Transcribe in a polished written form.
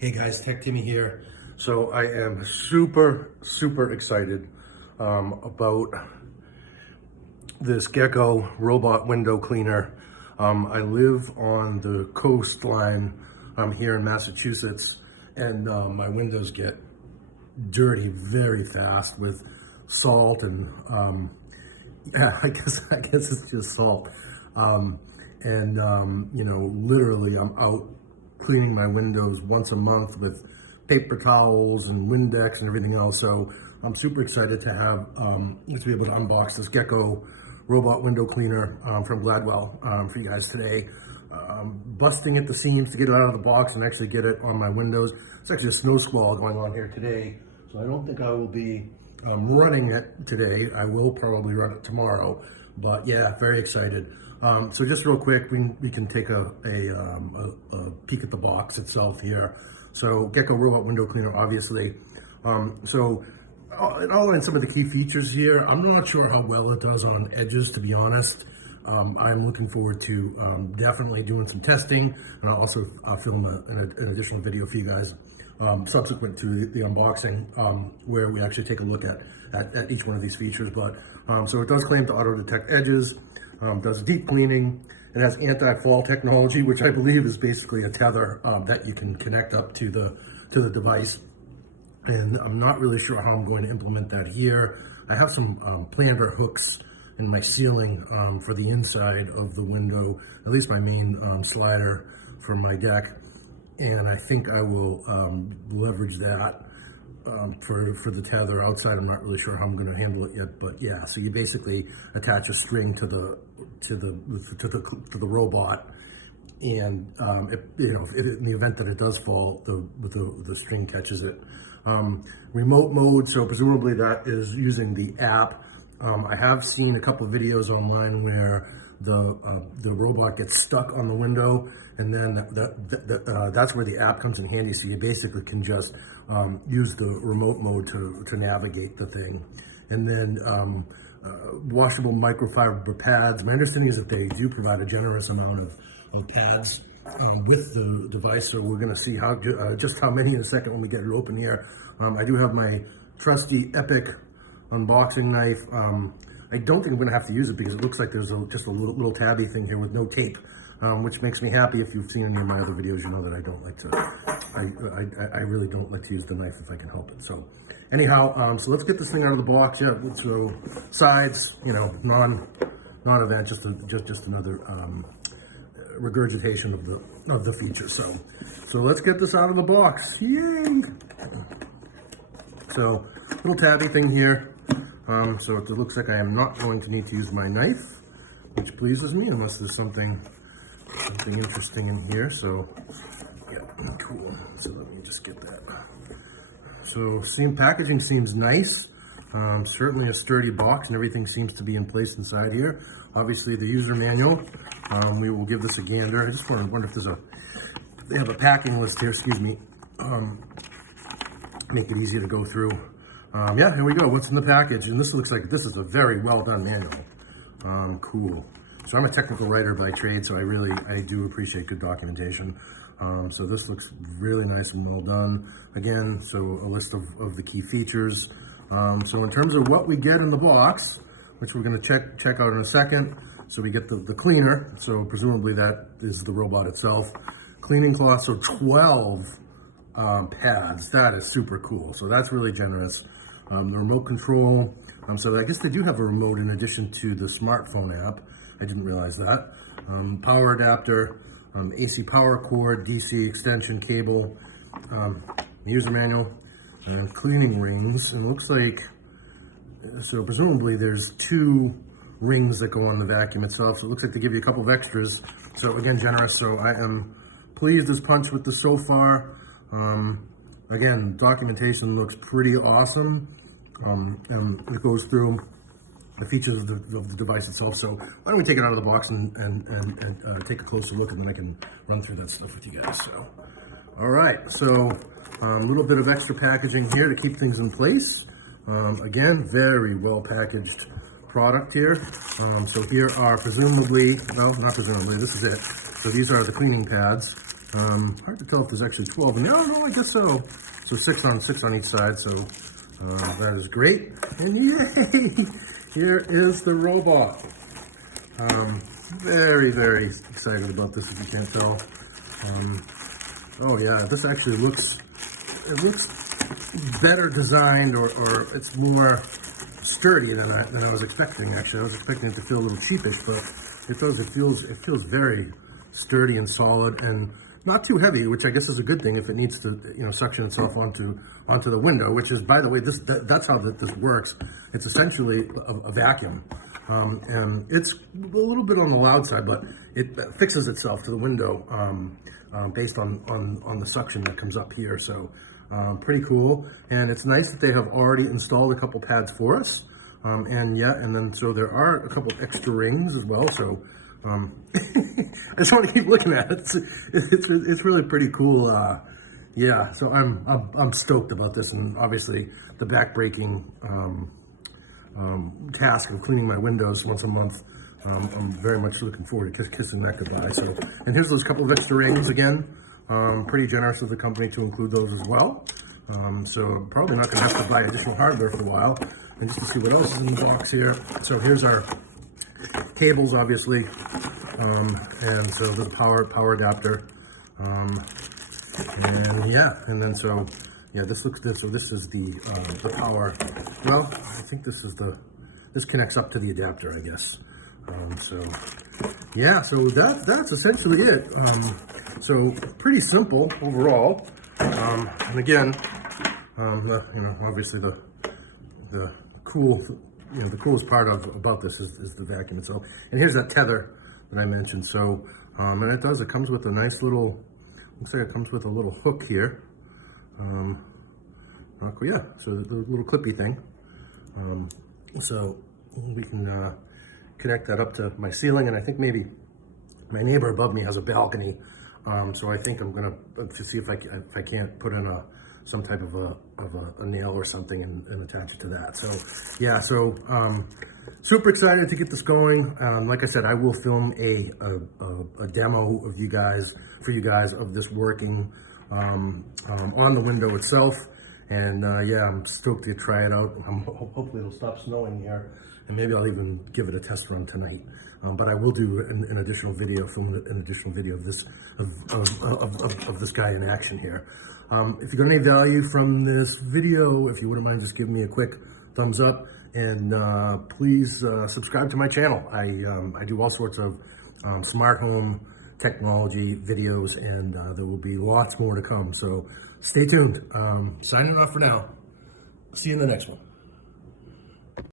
Hey guys, Tech Timmy here. So I am super excited about this Gecko Robot Window Cleaner. I live on the coastline here in Massachusetts, and my windows get dirty very fast with salt and yeah, I guess it's just salt. You know, literally I'm out cleaning my windows once a month with paper towels and Windex and everything else. So I'm super excited to have to be able to unbox this Gecko Robot Window Cleaner from Gladwell for you guys today. Busting at the seams to get it out of the box and actually get it on my windows. It's actually a snow squall going on here today, so I don't think I will be running it today. I will probably run it tomorrow, but yeah, very excited. So just real quick, we can take a peek at the box itself here. So Gecko Robot Window Cleaner, obviously. So I'll outline some of the key features here. I'm not sure how well it does on edges, to be honest. I'm looking forward to definitely doing some testing, and I'll also film an additional video for you guys subsequent to the unboxing, where we actually take a look at each one of these features. But so it does claim to auto detect edges, does deep cleaning. It has anti-fall technology, which I believe is basically a tether that you can connect up to the device. And I'm not really sure how I'm going to implement that here. I have some planter hooks in my ceiling for the inside of the window, at least my main slider for my deck. And I think I will leverage that for the tether. Outside, I'm not really sure how I'm going to handle it yet, but yeah. So you basically attach a string to the robot, and in the event that it does fall, the string catches it. Remote mode, so presumably that is using the app. I have seen a couple of videos online where the robot gets stuck on the window, and then that's where the app comes in handy. So you basically can just use the remote mode to navigate the thing. And then washable microfiber pads. My understanding is that they do provide a generous amount of pads with the device. So we're going to see just how many in a second when we get it open here. I do have my trusty Epic unboxing knife. I don't think I'm going to have to use it because it looks like there's just a little tabby thing here with no tape, which makes me happy. If you've seen any of my other videos, you know that I don't like to, I really don't like to use the knife if I can help it. So anyhow, so let's get this thing out of the box. Yeah, so sides, you know, non-event, just another regurgitation of the feature. So let's get this out of the box. Yay! So little tabby thing here. So it looks like I am not going to need to use my knife, which pleases me, unless there's something interesting in here. So yeah, cool. So let me just get that. So packaging seems nice. Certainly a sturdy box, and everything seems to be in place inside here. Obviously the user manual. We will give this a gander. I just wonder if they have a packing list here, excuse me. Make it easy to go through. Yeah, here we go. What's in the package? And this looks like this is a very well done manual. Cool. So I'm a technical writer by trade, so I do appreciate good documentation. So this looks really nice and well done. Again, so a list of the key features. So in terms of what we get in the box, which we're going to check out in a second. So we get the cleaner. So presumably that is the robot itself. Cleaning cloth, so 12 pads. That is super cool. So that's really generous. The remote control. So I guess they do have a remote in addition to the smartphone app. I didn't realize that. Power adapter, AC power cord, DC extension cable, user manual, cleaning rings. And it looks like, so presumably there's 2 rings that go on the vacuum itself. So it looks like they give you a couple of extras. So again, generous. So I am pleased as punch with this so far. Again, documentation looks pretty awesome. And it goes through the features of the device itself. So why don't we take it out of the box and take a closer look, and then I can run through that stuff with you guys. So, all right. So a little bit of extra packaging here to keep things in place. Again, very well packaged product here. So here are presumably, no, not presumably, this is it. So these are the cleaning pads. Hard to tell if there's actually 12 in there. Oh, no, I guess so. So 6 on each side, so that is great. And yay, here is the robot. Very, very excited about this, if you can't tell. Oh yeah, this actually looks better designed, or it's more sturdy than I was expecting. Actually, I was expecting it to feel a little cheapish, but it does. It feels very sturdy and solid, and not too heavy, which I guess is a good thing if it needs to, suction itself onto the window. Which is, by the way, that's how this works. It's essentially a vacuum, and it's a little bit on the loud side, but it fixes itself to the window based on the suction that comes up here. So pretty cool, and it's nice that they have already installed a couple pads for us, and then so there are a couple extra rings as well. So I just want to keep looking at it. It's really pretty cool. Yeah, so I'm stoked about this, and obviously the backbreaking task of cleaning my windows once a month. I'm very much looking forward to kissing that goodbye. So, and here's those couple of extra rings again. Pretty generous of the company to include those as well. So probably not going to have to buy additional hardware for a while. And just to see what else is in the box here. So here's our cables, obviously, and so the power adapter, and then so yeah, this looks good. So this is the power. Well, I think this connects up to the adapter, I guess. So yeah, so that's essentially it. So pretty simple overall, and again, obviously the coolest part about this is the vacuum itself. And here's that tether that I mentioned. So, and it comes with a nice little, looks like it comes with a little hook here. Yeah, so the little clippy thing. So we can connect that up to my ceiling, and I think maybe my neighbor above me has a balcony. So I think I'm gonna see if I can't put in some type of a nail or something and attach it to that. So yeah, so super excited to get this going. Like I said, I will film a demo of for you guys of this working on the window itself. And yeah, I'm stoked to try it out. Hopefully it'll stop snowing here, and maybe I'll even give it a test run tonight. But I will do an additional video, film an additional video of this of this guy in action here. If you got any value from this video, if you wouldn't mind just giving me a quick thumbs up, and please subscribe to my channel. I do all sorts of smart home technology videos, and there will be lots more to come. So stay tuned. Signing off for now. See you in the next one.